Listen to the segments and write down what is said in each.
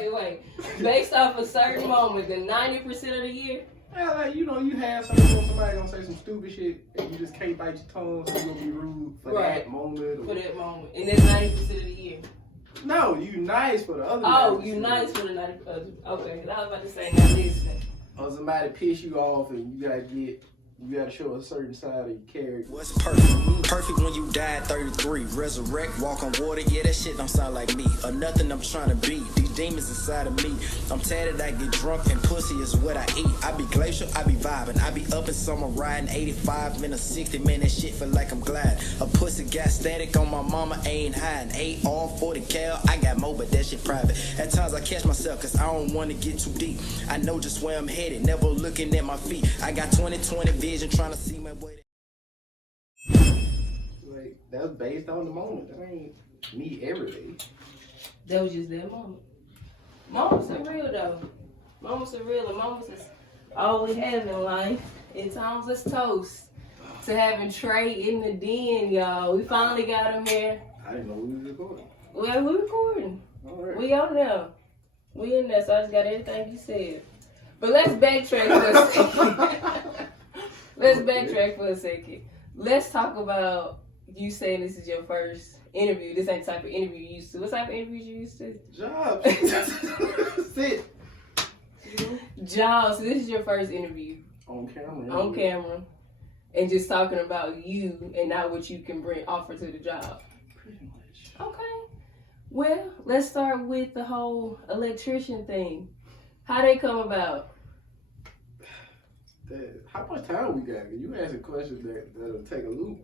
Wait. Based off a certain moment, then 90% of the year? Yeah, like, you know, you have somebody gonna say some stupid shit and you just can't bite your tongue, so you're gonna be rude for that moment. For that moment. And that's 90% of the year. No, you nice for the other. Oh, you nice for the 90%. Okay, I was about to say, now listen. Or somebody piss you off and you gotta show a certain side of your character. What's perfect? Perfect when you die at 33. Resurrect, walk on water, yeah, that shit don't sound like me. Or nothing I'm trying to be. These demons inside of me. I'm tatted, I get drunk, and pussy is what I eat. I be glacial, I be vibing. I be up in summer riding 85 minutes, 60, man, that shit feel like I'm gliding. A pussy got static on my mama, ain't hiding. AR 40 cal, I got more, but that shit private. At times I catch myself, cause I don't want to get too deep. I know just where I'm headed, never looking at my feet. I got 20/20 vision, trying to see my way. Like, that's based on the moment. That ain't me every day. That was just that moment. Moments are real though. Moments are real, and moments is all we have in life. In times, let's toast to having Trey in the den, y'all. We finally got him here. I didn't know we was recording. Well, we recording. All right. We on there. We in there, so I just got everything you said. But let's backtrack for a second. Let's talk about you saying this is your first interview. This ain't the type of interview you used to. What type of interviews you used to? Jobs. Sit. Jobs. So this is your first interview. On camera. On camera. And just talking about you and not what you can offer to the job. Pretty much. Okay. Well, let's start with the whole electrician thing. How they come about? How much time we got? You asking questions that'll take a loop.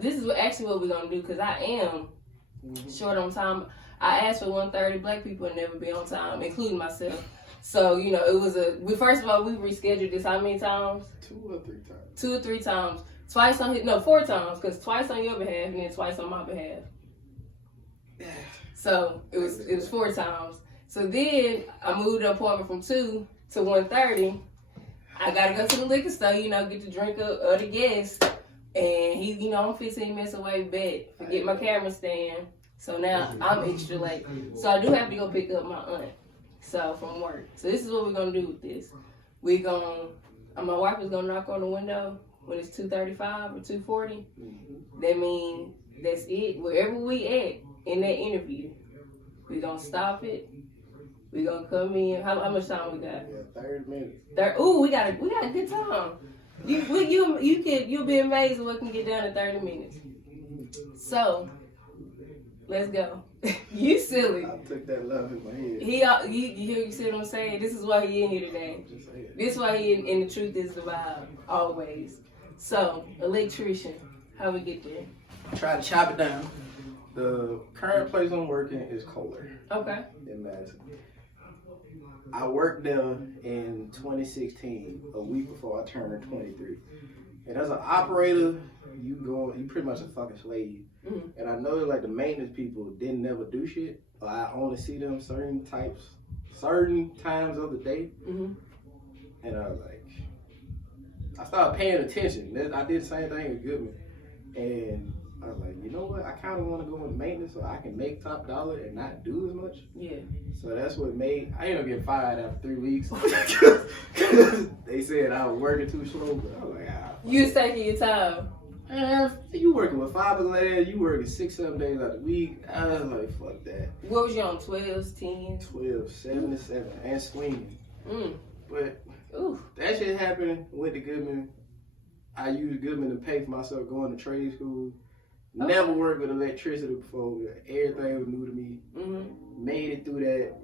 This is actually what we're going to do, because I am short on time. I asked for 1:30. Black people will never be on time, including myself. So, you know, it was first of all, we rescheduled this how many times? 2 or 3 times. 2 or 3 times. 4 times, because twice on your behalf and then twice on my behalf. So it was 4 times. So then I moved the appointment from 2 to 1:30. I gotta go to the liquor store, you know, get the drink of the guest. And he, you know, I'm 15 minutes away, bet. Forget my camera stand. So now I'm extra late. So I do have to go pick up my aunt. So from work. So this is what we're gonna do with this. My wife is gonna knock on the window when it's 2:35 or 2:40. That means that's it. Wherever we at in that interview, we're gonna stop it. We gonna come in. How much time we got? Yeah, 30 minutes. Ooh, we got a good time. You'll be amazed at what can get done in 30 minutes. So, let's go. You silly. I took that love in my head. You see what I'm saying? This is why he in here today. This is why he in the truth is the vibe always. So, electrician, how we get there? Try to chop it down. The current place I'm working is Kohler. Okay. In Madison. I worked there in 2016, a week before I turned 23. And as an operator, you pretty much a fucking slave. Mm-hmm. And I know like the maintenance people didn't never do shit. But I only see them certain times of the day. Mm-hmm. And I was like, I started paying attention. I did the same thing with Goodman. And I was like, you know what? I kind of want to go into maintenance so I can make top dollar and not do as much. Yeah. So that's what made, I ended up getting fired after 3 weeks. They said I was working too slow, but I was like, You was taking your time. You working with fiberglass, you working 6-7 days out of the week. I was like, fuck that. What was you on, 12s, 10s? 12, 77, and swinging. But that shit happened with the Goodman. I used Goodman to pay for myself going to trade school. Never worked with electricity before. Everything was new to me. Made it through that.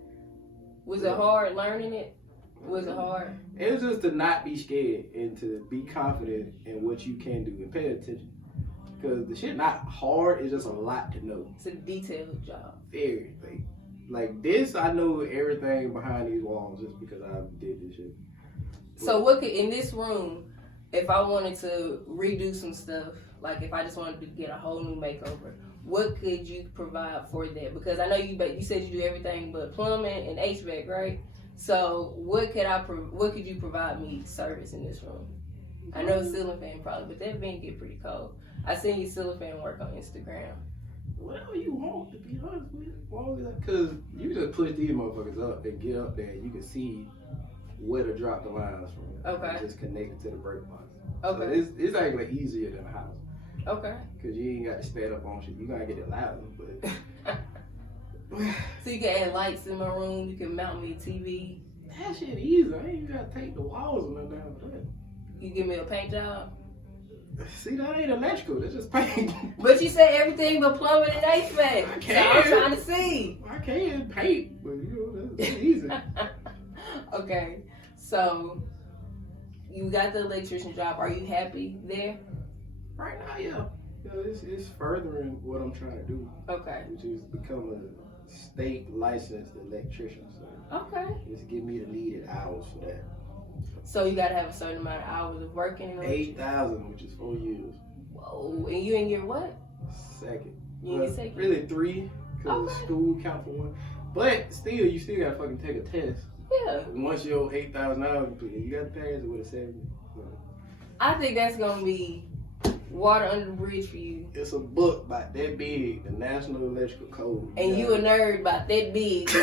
Was it hard learning it? Was it hard? It was just to not be scared and to be confident in what you can do and pay attention. Because the shit not hard, it's just a lot to know. It's a detailed job. Very. Like this, I know everything behind these walls just because I did this shit. So what could, in this room, if I wanted to redo some stuff, like if I just wanted to get a whole new makeover, what could you provide for that? Because I know you said you do everything but plumbing and HVAC, right? So what could you provide me service in this room? I know ceiling fan probably, but that vent get pretty cold. I seen your ceiling fan work on Instagram. whatever you want, to be honest with you. Because you just push these motherfuckers up and get up there and you can see where to drop the lines from. Okay. And just connect it to the brake box. Okay. So it's actually easier than a house. Okay. Because you ain't got to stand up on shit. You got to get it loud, but... So you can add lights in my room, you can mount me a TV. That shit easy. I ain't got to take the walls and nothing down for that. You give me a paint job? See, that ain't electrical. That's just paint. But you said everything but plumbing and HVAC. I can. So I'm trying to see. I can paint, but that's easy. Okay. So you got the electrician job. Are you happy there? Right now, yeah. It's furthering what I'm trying to do. Okay. Which is become a state licensed electrician. So Okay. just give me the needed hours for that. So you gotta have a certain amount of hours of working in 8,000, which is 4 years. Whoa. And you in your what? Second. You in your second? Really 3, because Okay. school count for 1. But still, you still gotta fucking take a test. Yeah. Once your 8,000 hours complete, you gotta pass it with a 70. So I think that's gonna be water under the bridge for you. it's a book about that big, the National Electrical Code. And you a nerd about that big. So,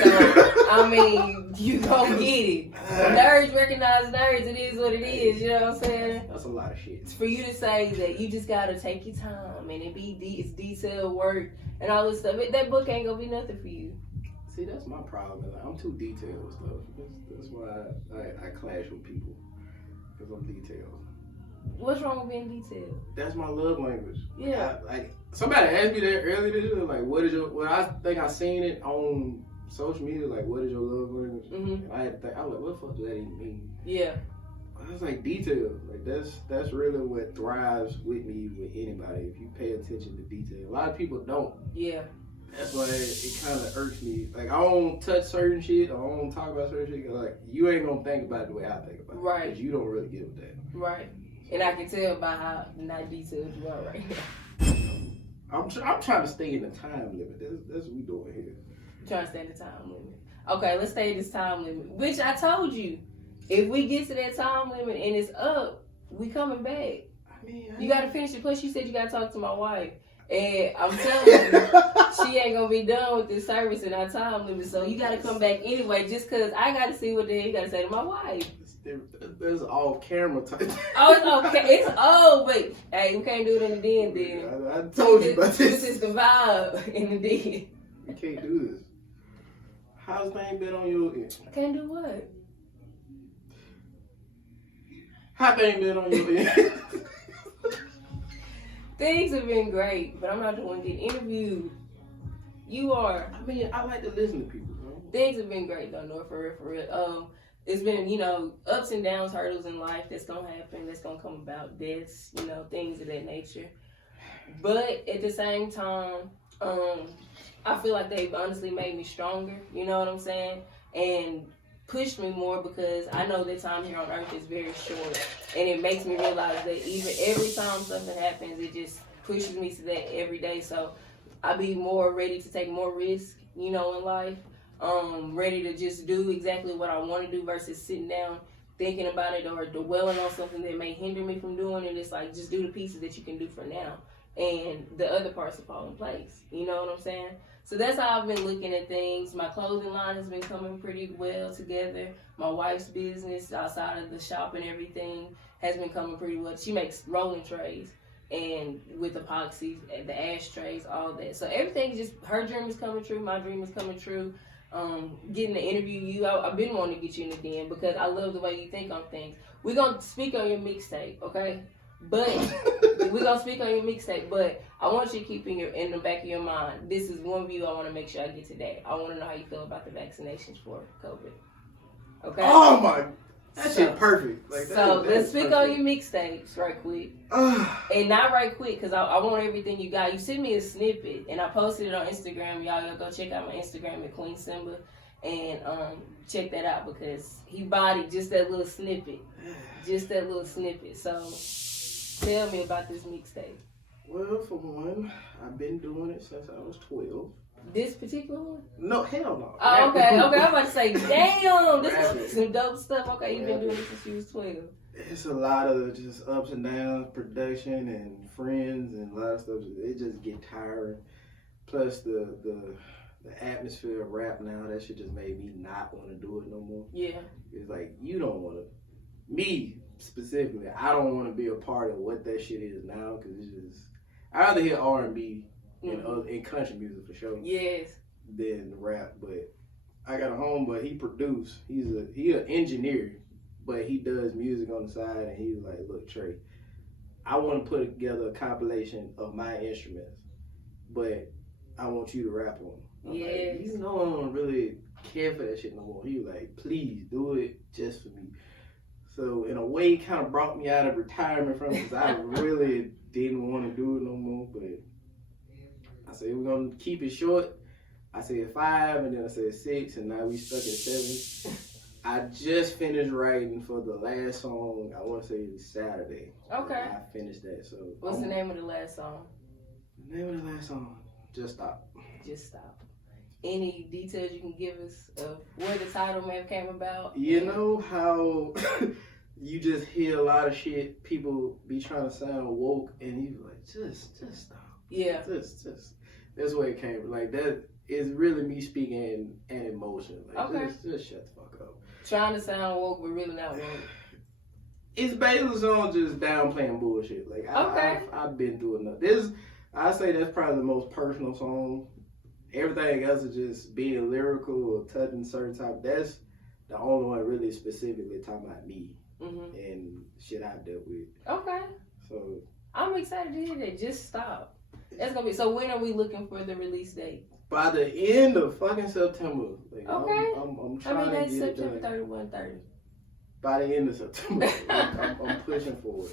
I mean, you gonna get it. Nerds recognize nerds. It is what it is. You know what I'm saying? That's a lot of shit. It's for you to say that you just gotta take your time and it's detailed work and all this stuff. That book ain't gonna be nothing for you. See, that's my problem. Like, I'm too detailed with stuff. That's why I clash with people. Because I'm detailed. What's wrong with being detailed? That's my love language. Yeah. Like somebody asked me that earlier this year, like, what is your? Well, I think I seen it on social media, like, what is your love language? Mm-hmm. And I had to think, I was like, what the fuck does that even mean? Yeah. I was like, detail. Like that's really what thrives with me with anybody. If you pay attention to detail, a lot of people don't. Yeah. That's why it kind of irks me. Like, I don't touch certain shit. I don't talk about certain shit. Like, you ain't gonna think about it the way I think about it. Right. Because you don't really give a damn. Right. And I can tell by how not detailed you are right now. I'm trying to stay in the time limit. That's what we doing here. Trying to stay in the time limit. Okay, let's stay in this time limit. Which I told you, if we get to that time limit and it's up, we coming back. I mean, You gotta finish it. Plus, you said you gotta talk to my wife. And I'm telling you, she ain't gonna be done with this service in our time limit. So you gotta come back anyway, just cause I gotta see what the hell you gotta say to my wife. There's all camera type. Oh, it's okay. It's but hey, we can't do it in the den then. I told you about This this. is the vibe in the den. You can't do this. How's things been on your end? Can't do what? How things been on your end? Things have been great, but I'm not the one getting interviewed. You are. I mean, I like to listen to people, bro. Things have been great though, no, for real. It's been, ups and downs, hurdles in life that's gonna happen, that's gonna come about, deaths, things of that nature. But at the same time, I feel like they've honestly made me stronger, you know what I'm saying? And pushed me more because I know that time here on earth is very short. And it makes me realize that even every time something happens, it just pushes me to that every day. So I be more ready to take more risk, in life. Ready to just do exactly what I want to do versus sitting down thinking about it or dwelling on something that may hinder me from doing it. It's like, just do the pieces that you can do for now. And the other parts will fall in place. You know what I'm saying? So that's how I've been looking at things. My clothing line has been coming pretty well together. My wife's business outside of the shop and everything has been coming pretty well. She makes rolling trays and with epoxy, the ashtrays, all that. So everything just, her dream is coming true. My dream is coming true. Getting to interview you, I've been wanting to get you in the den because I love the way you think on things. We're going to speak on your mixtape, okay? But we're going to speak on your mixtape, but I want you to keep in the back of your mind, this is one view I want to make sure I get today. I want to know how you feel about the vaccinations for COVID. Okay? Oh my, that shit perfect. Like, Let's speak on your mixtapes right quick. And not right quick, because I want everything you got. You sent me a snippet, and I posted it on Instagram. Y'all go check out my Instagram at Queen Simba, and check that out, because he bodied just that little snippet. Just that little snippet. So, tell me about this mixtape. Well, for one, I've been doing it since I was 12. This particular one? No, hell no. Oh, okay. I'm about to say, damn, this is some dope stuff. Okay, you've been doing it since you was 12. It's a lot of just ups and downs, production and friends and a lot of stuff. It just get tiring. Plus the atmosphere of rap now, that shit just made me not want to do it no more. Yeah. It's like, you don't want to, me specifically, I don't want to be a part of what that shit is now, because it's just, I'd rather hear R&B and country music for sure. Yes. Than rap. But I got a homeboy, he produced, he an engineer, but he does music on the side, and he was like, look, Trey, I want to put together a compilation of my instruments, but I want you to rap on them. I'm yes. like, you know, I don't really care for that shit no more. He was like, please do it just for me. So in a way, it kind of brought me out of retirement from it, because I really didn't want to do it no more. But I said, we're going to keep it short. I said 5, and then I said 6, and now we stuck at 7. I just finished writing for the last song, I want to say Saturday. Okay. I finished that. So what's the name of the last song? The name of the last song? Just Stop. Just Stop. Any details you can give us of where the title may have came about? You know how you just hear a lot of shit, people be trying to sound woke, and you like, just stop. Yeah. Just. That's where it came from. Like, that is really me speaking an emotion. Like, okay. Just shut the fuck up. Trying to sound woke, but really not woke. It's based on just downplaying bullshit. Like, I've been through enough. I say that's probably the most personal song. Everything else is just being lyrical or touching certain type. That's the only one really specifically talking about me and shit I've dealt with. Okay. So I'm excited to hear that. Just Stop. That's gonna be. So when are we looking for the release date? By the end of fucking September. Like, okay. I'm trying to get it done. September 30. By the end of September. I'm pushing forward.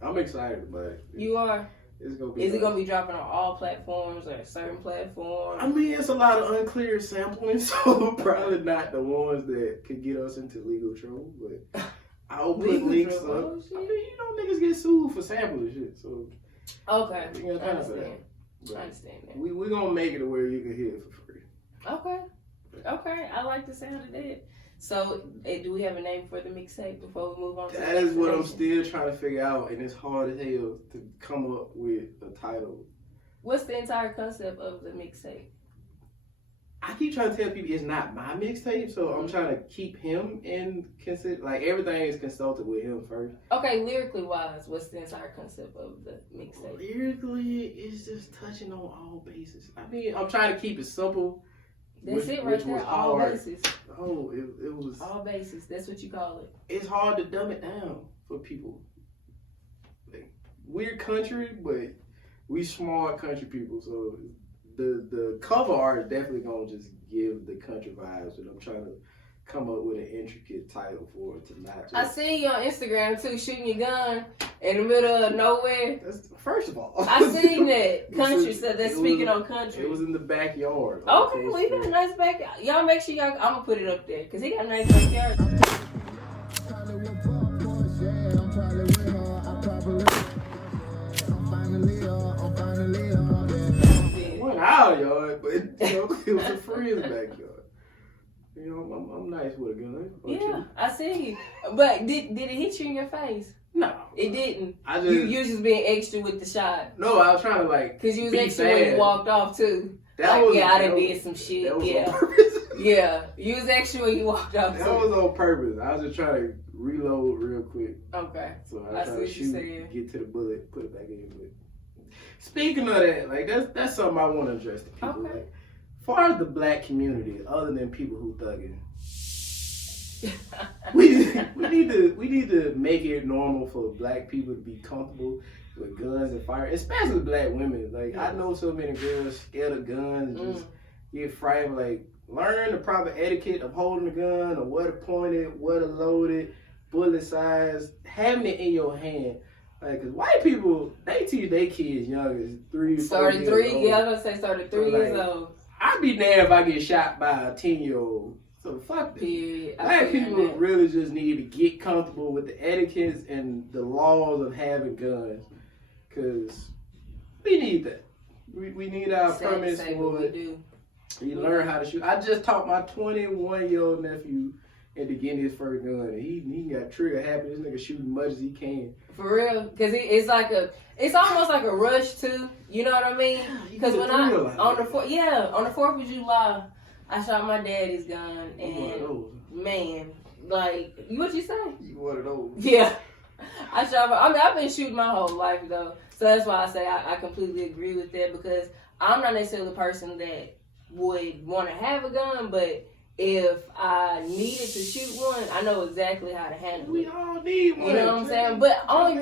I'm excited about it. You are. It's gonna be. Is it gonna be dropping on all platforms or a certain platform? I mean, it's a lot of unclear sampling, so probably not the ones that could get us into legal trouble. But I'll put links up. Oh, I mean, you know, niggas get sued for sampling shit, so. Okay. I understand. I understand that. We're gonna make it to where you can hear it for free. Okay. I like the sound of that. So, do we have a name for the mixtape before we move on to that is what I'm still trying to figure out, and it's hard as hell to come up with a title. What's the entire concept of the mixtape? I keep trying to tell people it's not my mixtape, so I'm trying to keep him in consider. Like, everything is consulted with him first. Okay, lyrically wise, what's the entire concept of the mixtape? Lyrically, it's just touching on all bases. I mean, I'm trying to keep it simple. That's it right there, all bases. Oh, it was... all bases, that's what you call it. It's hard to dumb it down for people. Like, we're country, but we smart country people, so the cover art is definitely going to just give the country vibes, and I'm trying to come up with an intricate title for it to not just... I seen you on Instagram, too, shooting your gun in the middle of nowhere. First of all, I seen that country stuff. That's speaking on country. It was in the backyard. Okay, well, he got a nice backyard. Y'all make sure I'm gonna put it up there because he got a nice backyard. One our yard, but it was a friend's backyard. You know, I'm nice with a gun. Yeah, I see you. But did it hit you in your face? No, it didn't. You was just being extra with the shot. No, I was trying to like. Cause you was extra when you walked off too. I done did some shit. That was on purpose. Yeah, you was extra when you walked off. That was on purpose. I was just trying to reload real quick. Okay. So I was trying to shoot, get to the bullet, put it back in. But speaking of that, like that's something I want to address to people. Okay. Like, as far as the black community, other than people who thugging. we need to make it normal for black people to be comfortable with guns and fire, especially black women. Like, I know so many girls scared of guns and just get frightened. Like, learn the proper etiquette of holding a gun, or where to point it, where to load it, bullet size, having it in your hand. Like, cause white people, they teach their kids young as 3 years old. Started 3 years old. I'd be damned if I get shot by a 10-year-old. So fuck that. Black people really just need to get comfortable with the etiquettes and the laws of having guns, cause we need that. We need our permits for it. You learn how to shoot. I just taught my 21-year-old nephew into getting his first gun. And he got trigger happy. This nigga shooting much as he can. For real, because it's almost like a rush too. You know what I mean? Because when on the 4th of July, I shot my daddy's gun, and man, like what you say? You one of those? Yeah, I've been shooting my whole life though, so that's why I say I completely agree with that, because I'm not necessarily the person that would want to have a gun, but if I needed to shoot one, I know exactly how to handle it. We all need one. You know what I'm saying? But only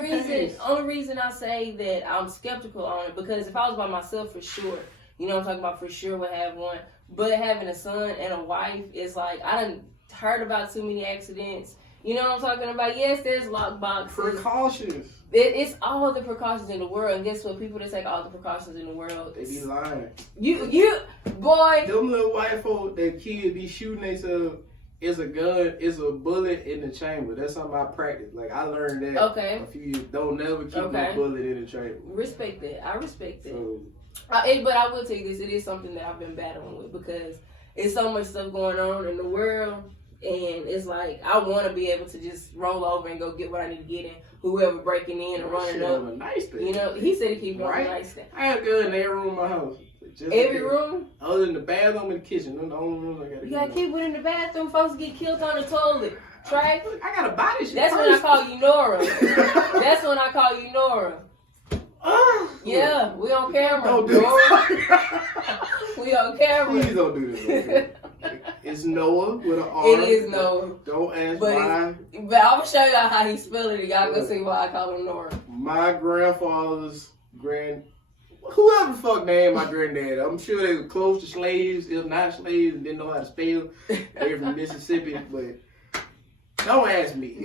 reason I say that I'm skeptical on it, because if I was by myself, for sure, you know what I'm talking about, for sure would have one. But having a son and a wife, it's like, I done heard about too many accidents. You know what I'm talking about? Yes, there's lock boxes. Precautions. It's all the precautions in the world, and guess what? People that take all the precautions in the world, They be lying. You boy. Them little white folk, that kids be shooting themselves. It's a gun. It's a bullet in the chamber. That's something I practice. Like I learned that. Okay. A few years. Don't never keep no bullet in the chamber. Respect that. I respect that. So, but I will tell you this: it is something that I've been battling with, because it's so much stuff going on in the world. And it's like, I want to be able to just roll over and go get what I need to get in. Whoever breaking in and running up. A nice thing. You know, he said he keep on a nice thing. I have good in every room in my house. Every room? Other than the bathroom and the kitchen. Them the only rooms I got to You got to keep it in the bathroom. Folks get killed on the toilet. Trey? I got to buy this shit. That's first. when I call you Nora. That's when I call you Nora. Yeah, we on camera. Don't do this. We on camera. Please don't do this. Okay? It's Noah with an R. It is Noah. Don't ask why. But I'm gonna show y'all how he spelled it. Y'all gonna see why I call him Nora. My grandfather's whoever the fuck named my granddad. I'm sure they were close to slaves, if not slaves, and didn't know how to spell. They're from Mississippi, but don't ask me.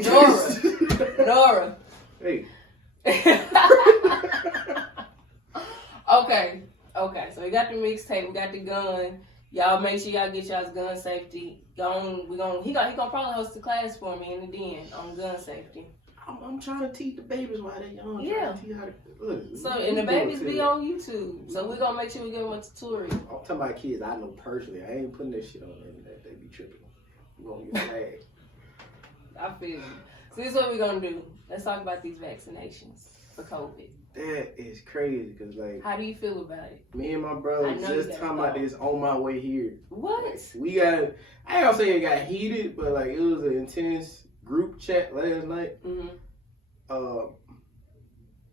Nora. Hey. Okay. So we got the mixtape, we got the gun. Y'all make sure y'all get y'all's gun safety. He gonna probably host a class for me in the den on gun safety. I'm trying to teach the babies while they're young. Yeah. And the babies be on YouTube. So we're gonna make sure we give them a tutorial. I'm talking about kids I know personally. I ain't putting this shit on the internet. They be tripping. We're gonna get tagged. I feel you. So this is what we're gonna do. Let's talk about these vaccinations for COVID. That is crazy, because like, how do you feel about it? Me and my brother just talking about this on my way here. What? We I ain't gonna say it got heated, but like, it was an intense group chat last night. Mm-hmm.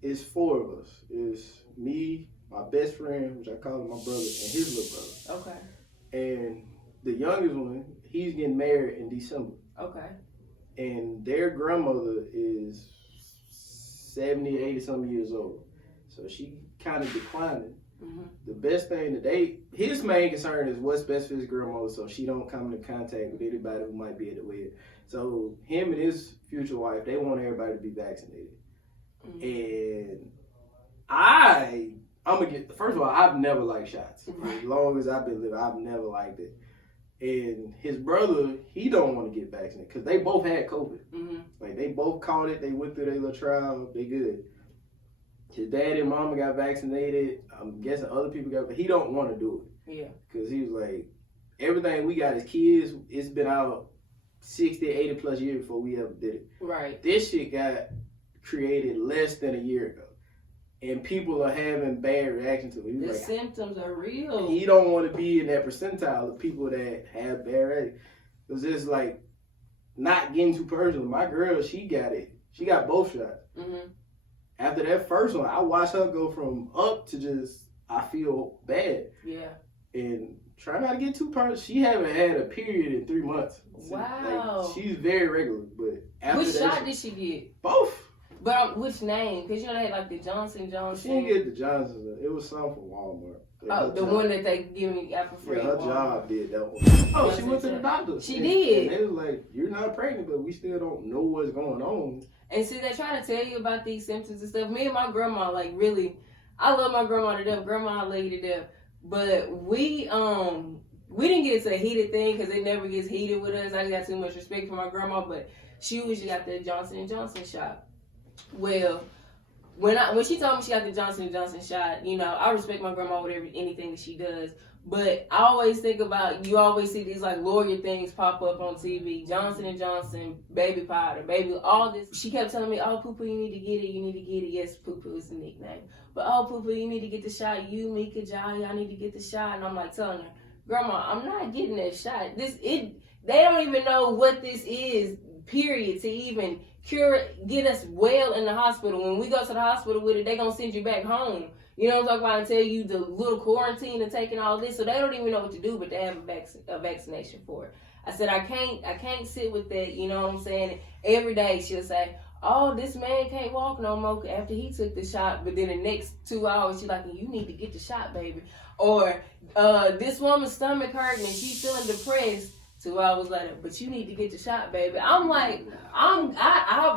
It's 4 of us. It's me, my best friend, which I call him my brother, and his little brother. Okay. And the youngest one, he's getting married in December. Okay. And their grandmother is 70, 80 some years old. So she kind of declining. Mm-hmm. The best thing his main concern is what's best for his grandmother, so she don't come into contact with anybody who might be at the wedding. So him and his future wife, they want everybody to be vaccinated. Mm-hmm. And I'm gonna get, first of all, I've never liked shots. As long as I've been living, I've never liked it. And his brother, he don't want to get vaccinated because they both had COVID. Mm-hmm. Like, they both caught it. They went through their little trial. They good. His dad and mama got vaccinated. I'm guessing other people got, but he don't want to do it. Yeah. Because he was like, everything we got as kids, it's been out 60, 80 plus years before we ever did it. Right. This shit got created less than a year ago. And people are having bad reactions to it. The symptoms are real. He don't want to be in that percentile of people that have bad reactions. Because it's like, not getting too personal. My girl, she got it. She got both shots. Mm-hmm. After that first one, I watched her go from up to just, I feel bad. Yeah. And try not to get too personal. She haven't had a period in 3 months. Wow. Like, she's very regular. But after which that, shot did she get? Both. But which name? Because you know they had like the Johnson. She didn't get the Johnson. It was something from Walmart. Oh, the one that they give me for free. Yeah, her job did that one. Oh, she went to the doctor. She did. And they was like, you're not pregnant, but we still don't know what's going on. And see, they try to tell you about these symptoms and stuff. Me and my grandma, like, really, I love my grandma to death. Grandma, I love you to death. But we didn't get into a heated thing because it never gets heated with us. I got too much respect for my grandma, but she usually got the Johnson & Johnson shot. Well, when she told me she got the Johnson & Johnson shot, you know, I respect my grandma with anything that she does. But I always think about, you always see these like lawyer things pop up on TV. Johnson & Johnson, baby powder, baby, all this. She kept telling me, oh, Poo-Poo, you need to get it, you need to get it. Yes, Poo-Poo is the nickname. But, oh, Poo-Poo, you need to get the shot. You, Mika, Jai, y'all need to get the shot. And I'm like telling her, Grandma, I'm not getting that shot. They don't even know what this is, period, to even get us well in the hospital. When we go to the hospital with it, they're going to send you back home. You know what I'm talking about? And tell you the little quarantine and taking all this. So they don't even know what to do, but they have a vaccination for it. I said, I can't sit with that. You know what I'm saying? Every day she'll say, oh, this man can't walk no more after he took the shot. But then the next 2 hours, she's like, you need to get the shot, baby. Or this woman's stomach hurting and she's feeling depressed. 2 hours later, but you need to get the shot, baby. I'm like,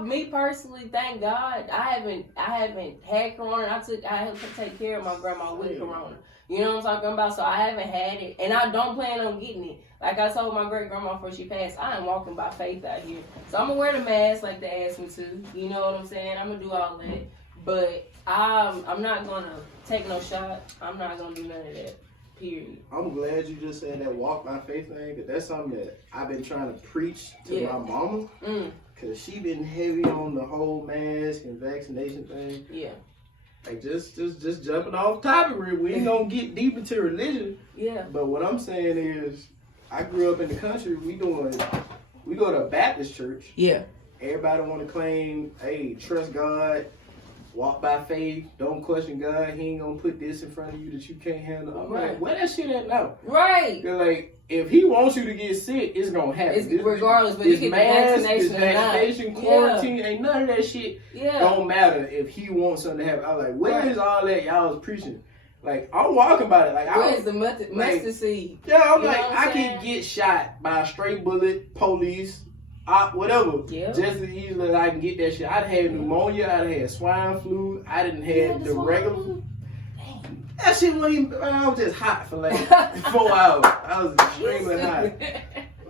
me personally, thank God, I haven't had corona. I had to take care of my grandma with corona. You know what I'm talking about? So I haven't had it, and I don't plan on getting it. Like I told my great grandma before she passed, I am walking by faith out here. So I'm gonna wear the mask like they asked me to. You know what I'm saying? I'm gonna do all that, but I'm not gonna take no shot. I'm not gonna do none of that. Period. I'm glad you just said that walk by faith thing, because that's something that I've been trying to preach to my mama, because she been heavy on the whole mask and vaccination thing. Yeah. Like just jumping off topic, we ain't gonna get deep into religion. Yeah. But what I'm saying is, I grew up in the country. We go to a Baptist church. Yeah. Everybody want to claim, hey, trust God. Walk by faith, don't question God. He ain't gonna put this in front of you that you can't handle. I'm like, where that shit at now? Right. They're like, if he wants you to get sick, it's gonna happen. Regardless, but you get the vaccination, quarantine, ain't none of that shit. Don't matter if he wants something to happen. I was like, where is all that y'all was preaching? Like, I'm walking by it. Like, where's the mustard seed? Yeah, I'm like, I can get shot by a straight bullet, police, whatever, just as easily as I can get that shit. I'd had pneumonia, I'd had swine flu, I didn't have the regular. That shit wasn't even, I was just hot for like 4 hours. I was extremely hot.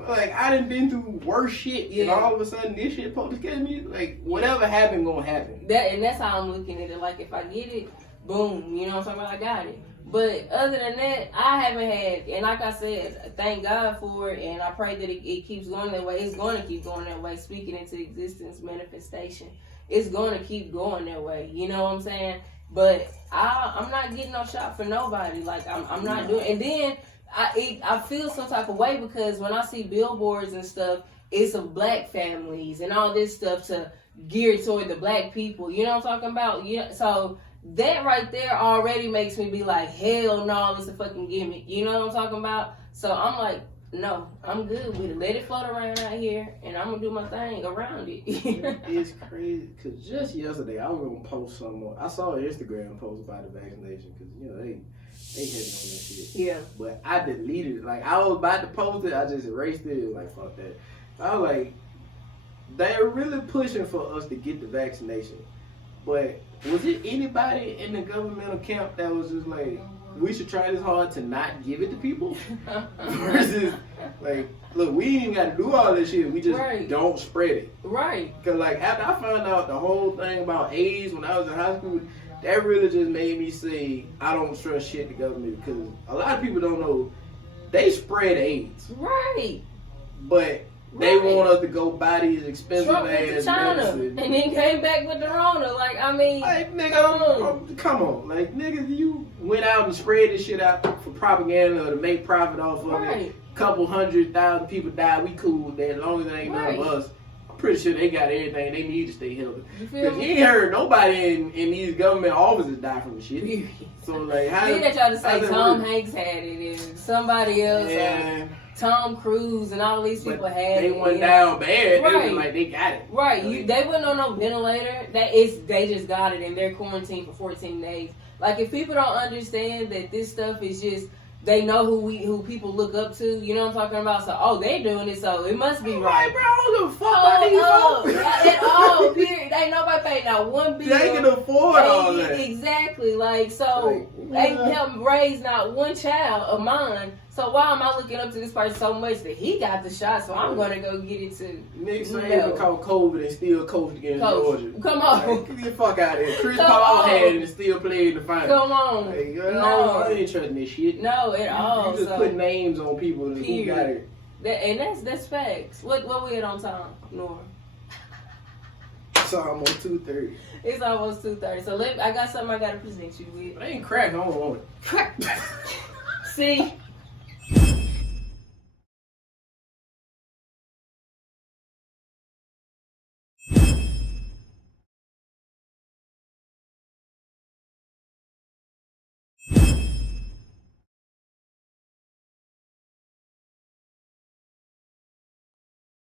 Like, I done been through worse shit, and all of a sudden this shit supposed to catch me. Like, whatever happened gonna happen. And that's how I'm looking at it. Like, if I get it, boom, you know what I'm talking about, I got it. But other than that, I haven't had, and like I said, thank God for it, and I pray that it keeps going that way. It's going to keep going that way, speaking into existence, manifestation. It's going to keep going that way, you know what I'm saying? But I'm not getting no shot for nobody. Like, I'm not doing, and then I feel some type of way because when I see billboards and stuff, it's of black families and all this stuff to gear toward the black people, you know what I'm talking about? Yeah, so that right there already makes me be like, hell no, it's a fucking gimmick. You know what I'm talking about? So I'm like, no, I'm good with it. Let it float around out here, and I'm going to do my thing around it. It's crazy, because just yesterday, I was going to post something. I saw an Instagram post about the vaccination, because, you know, they heavy on that shit. Yeah. But I deleted it. Like, I was about to post it, I just erased it. It was like, fuck that. I was like, they're really pushing for us to get the vaccination. But was it anybody in the governmental camp that was just like, we should try this hard to not give it to people? Versus, like, look, we ain't even got to do all this shit. We just don't spread it. Right. Because, like, after I found out the whole thing about AIDS when I was in high school, that really just made me say, I don't trust shit the government. Because a lot of people don't know, they spread AIDS. Right. But they want us to go buy these expensive Trump ass China medicine. and then came back with the Rona. Like, I mean, like, nigga, come on. Like, nigga, you went out and spread this shit out for propaganda or to make profit off of it. Couple 100,000 people died. We cool with that as long as it ain't none of us. I'm pretty sure they got everything they need to stay healthy. Because you ain't heard nobody in these government offices die from the shit. So, like, how... Then they try to say Tom Hanks had it and somebody else... Tom Cruise and all these people had it. They went down bad. Right. They was like, they got it. Right. Like, they wasn't on no ventilator. They just got it and they're quarantined for 14 days. Like, if people don't understand that this stuff is just, they know who people look up to, you know what I'm talking about? So, they're doing it, so it must be right. Bro, who the fuck are these folks? At all, period. Ain't nobody paid not one bill. They can afford all that. Exactly. Like, so, they helped raise not one child of mine So why am I looking up to this person so much that he got the shot? So I'm gonna go get it too. Niggas ain't caught COVID and still coached against Georgia. Come on. Like, get the fuck out of here. Chris Come Paul on. had it and still played in the final. Come on. Like, No. I ain't trusting this shit. No, at all. You just So, put names on people who got it. and that's facts. What we at on time, Nora? So I'm on 2:30. It's almost 2:30. So I got something I gotta present you with. But I ain't crack. I don't want it. See.